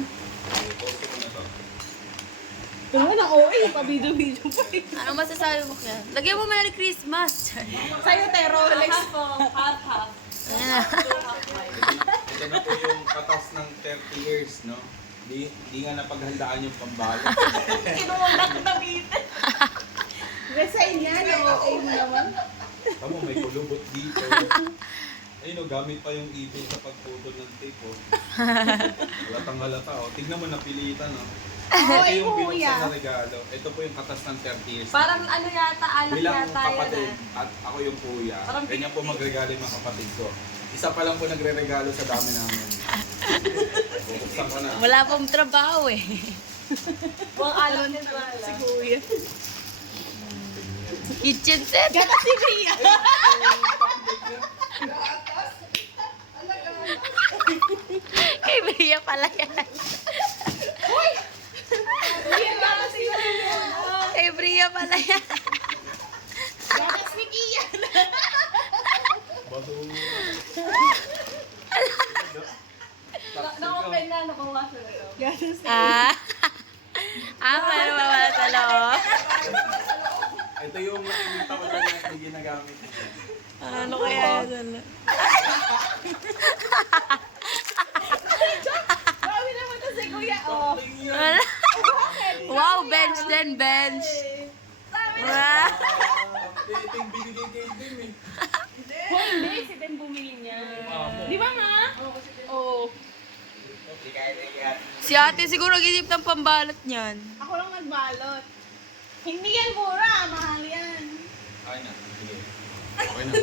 Post ko na to. Pero na, pa-video-video pa eh. Ano masasabi mo kaya? Lagyan mo Merry Christmas. Sa'yo, te, Rolex. Half. Ayan na. Ito na po yung katas ng 30 years, no? Di nga napaghandaan yung pambalot. Kinulang ko damit. Resign yan, okay naman. Tama, may kulubot dito. Ayun o, gamit pa yung ipin sa pagputol ng tape, oh. Halatang halata, oh. Tignan mo, napilitan, oh. Ito Ay, yung kuya. binuksan na regalo. Ito po yung katas ng 30 years. Parang ano yata, anak Bilang yata kapatid yan. at ako yung kuya, Parang ganyan po magregalo yung mga kapatid ko. Isa pa lang po nagre-regalo sa dami namin. Bubuksan ko na. Wala pong trabaho eh. Buwang alam niya si kuya. Kitchen set. Gata si Bia. Kay Bria pala yan. Bia gata si Kuya. Kay Bria pala yan. Gata si Kia. Baso. Na-open na, nakuha sa loob. Gata si Meron ba wala sa loob? Ito yung nakikita ko lang na hindi ginagamit. Ano kaya yan? Bawi naman to si Kuya. Oh. Wala. Wow, bench din, bench. Wow. Ito yung binigay kay Dim, eh. Hindi, si Ben bumili niya. Di ba nga? Oo. Si ate siguro gisip ng pambalot niyan. Ako lang nagbalot. Hindi yan mura, mahal yan. Ay na, sige. Okay na.